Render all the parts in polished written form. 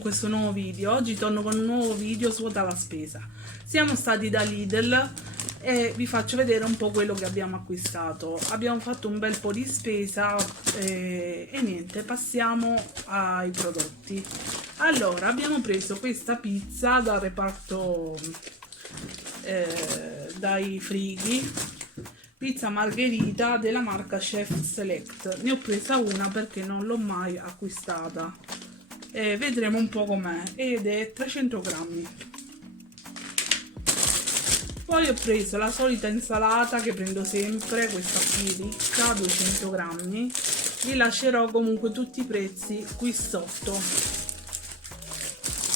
in questo nuovo video. Oggi torno con un nuovo video svuota la spesa. Siamo stati da Lidl e vi faccio vedere un po' quello che abbiamo acquistato. Abbiamo fatto un bel po' di spesa e niente, passiamo ai prodotti. Allora, abbiamo preso questa pizza dal reparto dai frighi, pizza margherita della marca Chef Select. Ne ho presa una perché non l'ho mai acquistata. Vedremo un po' com'è, ed è 300 grammi. Poi ho preso la solita insalata che prendo sempre, questa qui ricca, 200 grammi. Vi lascerò comunque tutti i prezzi qui sotto.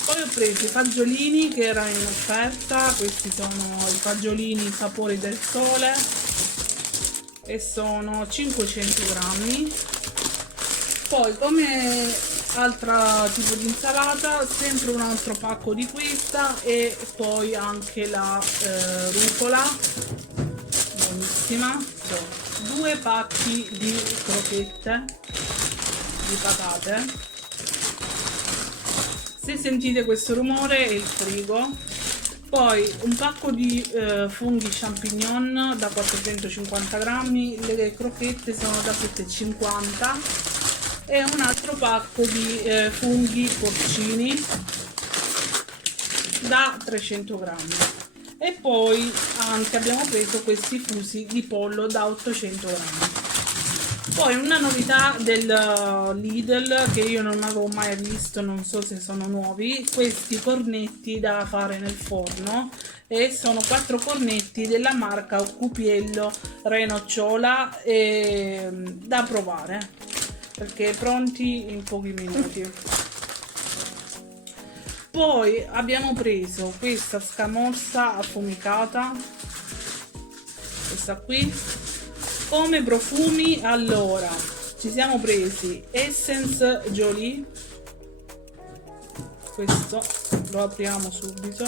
Poi ho preso i fagiolini che erano in offerta. Questi sono i fagiolini sapori del sole e sono 500 grammi. Poi, come altro tipo di insalata, sempre un altro pacco di questa, e poi anche la rucola, buonissima. Due pacchi di crocchette di patate. Se sentite questo rumore è il frigo. Poi un pacco di funghi champignon da 450 grammi, le crocchette sono da 7,50, e un altro pacco di funghi porcini da 300 grammi. E poi anche abbiamo preso questi fusi di pollo da 800 grammi. Poi una novità del Lidl che io non avevo mai visto, non so se sono nuovi, questi cornetti da fare nel forno, e sono 4 cornetti della marca Cupiello Renocciola, da provare perché pronti in pochi minuti. Poi abbiamo preso questa scamorza affumicata, questa qui. Come profumi, allora ci siamo presi Essence Jolie, questo lo apriamo subito.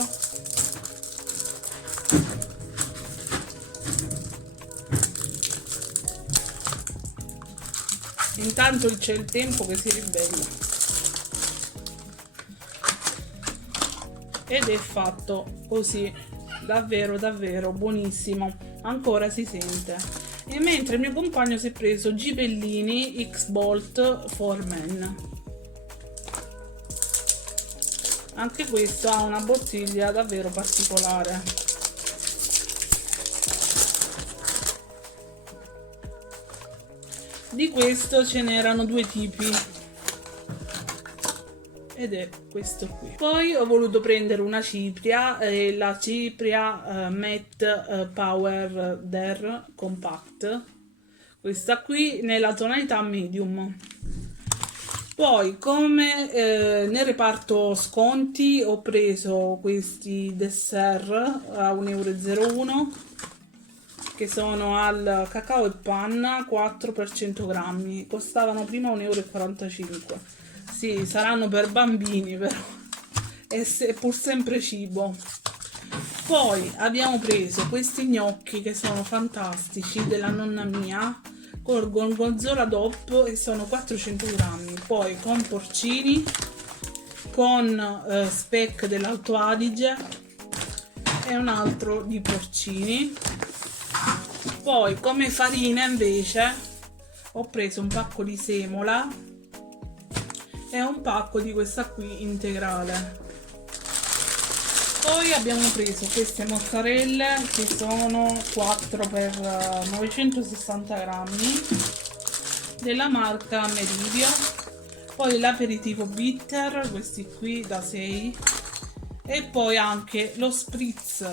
Intanto c'è il tempo che si ribella, ed è fatto così, davvero davvero buonissimo, ancora si sente. E mentre il mio compagno si è preso Gibellini X-Bolt for Men. Anche questo ha una bottiglia davvero particolare. Di questo ce n'erano 2 tipi, ed è questo qui. Poi ho voluto prendere una cipria, la cipria Matte Powder Compact, questa qui nella tonalità medium. Poi, come nel reparto sconti, ho preso questi dessert a 1,01 €, che sono al cacao e panna 4 per 100 grammi, costavano prima 1,45 €. Sì, saranno per bambini, però è pur sempre cibo. Poi abbiamo preso questi gnocchi che sono fantastici, della nonna mia, con gorgonzola DOP, e sono 400 grammi. Poi con porcini, con speck dell'Alto Adige e un altro di porcini. Poi come farina invece ho preso un pacco di semola e un pacco di questa qui integrale. Poi abbiamo preso queste mozzarelle che sono 4 per 960 grammi della marca Meridio. Poi l'aperitivo bitter, questi qui da 6, e poi anche lo spritz.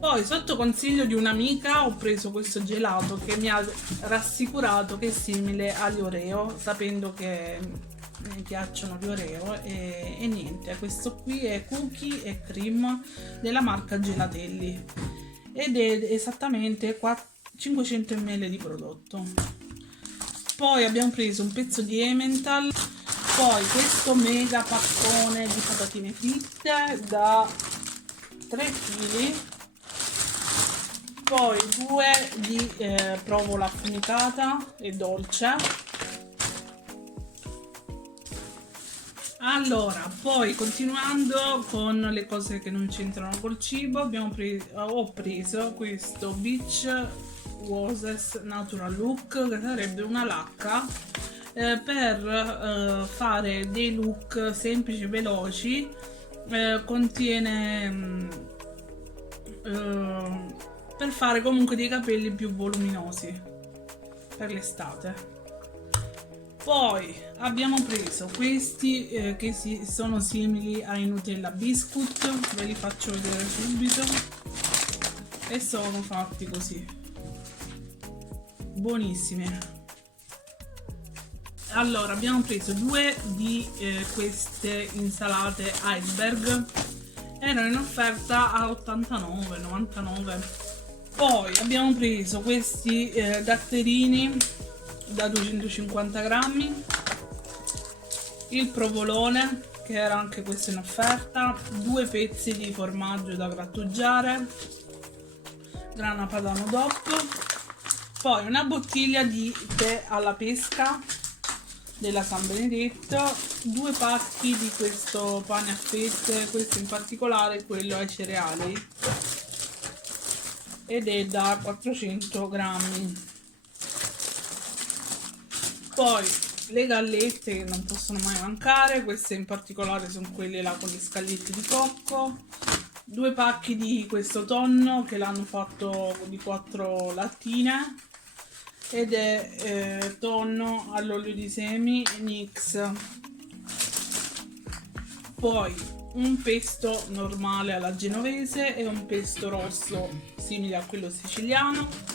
Poi, sotto consiglio di un'amica, ho preso questo gelato che mi ha rassicurato che è simile agli Oreo, sapendo che mi piacciono gli Oreo, e niente, questo qui è cookie e cream della marca Gelatelli, ed è esattamente 500 ml di prodotto. Poi abbiamo preso un pezzo di Emmental, poi questo mega paccone di patatine fritte da 3 kg, poi 2 di provola affumicata e dolce, Allora, poi continuando con le cose che non c'entrano col cibo, ho preso questo Beach Roses Natural Look, che sarebbe una lacca per fare dei look semplici e veloci. Contiene per fare comunque dei capelli più voluminosi per l'estate. Poi abbiamo preso questi che sono simili ai Nutella Biscuit, ve li faccio vedere subito, e sono fatti così, buonissimi. Allora, abbiamo preso due di queste insalate iceberg, erano in offerta a 89,99. Poi abbiamo preso questi datterini da 250 grammi, il provolone che era anche questo in offerta, due pezzi di formaggio da grattugiare, grana padano DOP, poi una bottiglia di tè alla pesca della San Benedetto, due pacchi di questo pane a fette, questo in particolare quello ai cereali ed è da 400 grammi. Poi le gallette che non possono mai mancare, queste in particolare sono quelle là con gli scaglietti di cocco, due pacchi di questo tonno che l'hanno fatto di 4 lattine ed è tonno all'olio di semi Nix. Poi un pesto normale alla genovese e un pesto rosso simile a quello siciliano.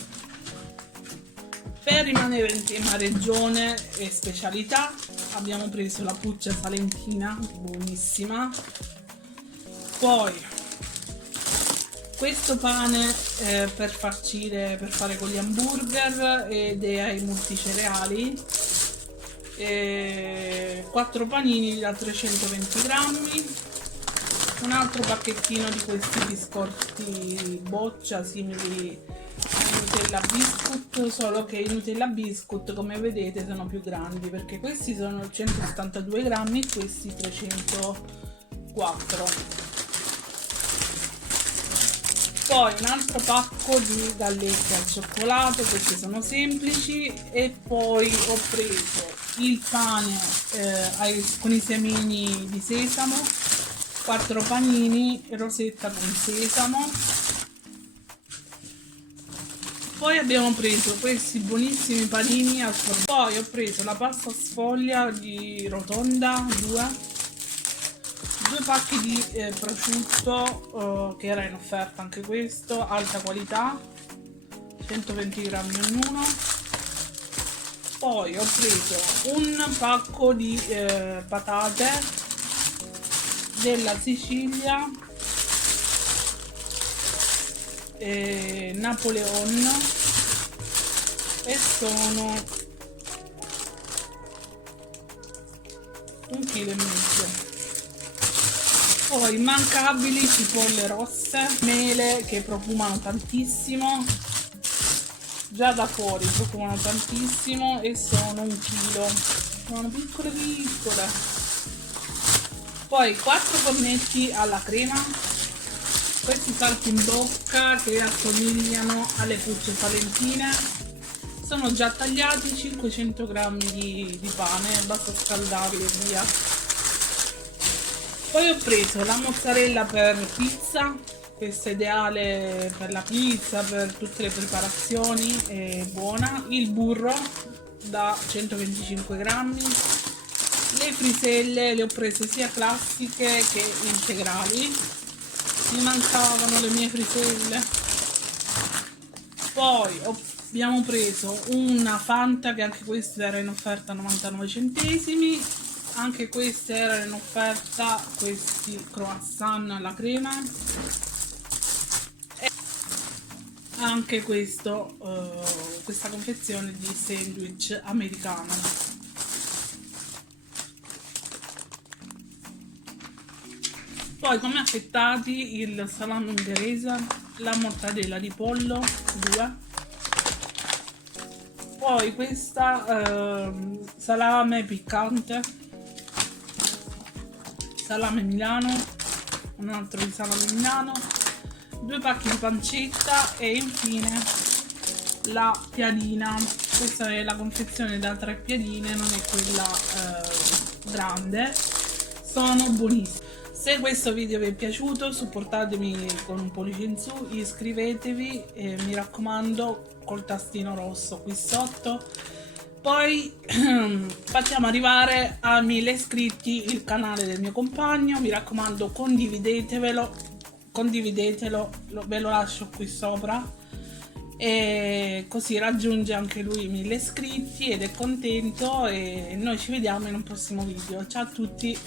Per rimanere in tema regione e specialità abbiamo preso la puccia salentina, buonissima. Poi questo pane per farcire, per fare con gli hamburger ed è ai multicereali, 4 panini da 320 grammi, un altro pacchettino di questi biscotti boccia simili ai Nutella Biscuit, solo che i Nutella Biscuit come vedete sono più grandi perché questi sono 172 grammi e questi 304. Poi un altro pacco di gallette al cioccolato, queste sono semplici, e poi ho preso il pane con i semini di sesamo, 4 panini rosetta con sesamo. Poi abbiamo preso questi buonissimi panini al formaggio. Poi ho preso la pasta sfoglia di Rotonda, due pacchi di prosciutto che era in offerta anche questo, alta qualità, 120 grammi ognuno. Poi ho preso un pacco di patate della Sicilia, Napoleon, e sono 1,5 kg. Poi immancabili cipolle rosse, mele che profumano tantissimo, già da fuori profumano tantissimo, e sono 1 chilo, sono piccole piccole. Poi 4 cornetti alla crema, questi salti in bocca che assomigliano alle pucce salentine, sono già tagliati, 500 grammi di pane, basta scaldarli e via. Poi ho preso la mozzarella per pizza, questa è ideale per la pizza, per tutte le preparazioni, è buona. Il burro da 125 grammi, le friselle le ho prese sia classiche che integrali, mi mancavano le mie friselle. Poi abbiamo preso una Fanta che anche questa era in offerta a 99 centesimi. Anche queste erano in offerta, questi croissant alla crema, e anche questo, questa confezione di sandwich americano. Poi come affettati il salame ungherese, la mortadella di pollo, 2. Poi questa salame piccante, salame Milano, un altro di salame Milano, 2 pacchi di pancetta e infine la piadina. Questa è la confezione da 3 piadine, non è quella grande. Sono buonissime. Se questo video vi è piaciuto, supportatemi con un pollice in su, iscrivetevi e mi raccomando col tastino rosso qui sotto. Poi facciamo arrivare a 1000 iscritti il canale del mio compagno, mi raccomando condividetelo, ve lo lascio qui sopra, e così raggiunge anche lui 1000 iscritti ed è contento, e noi ci vediamo in un prossimo video. Ciao a tutti!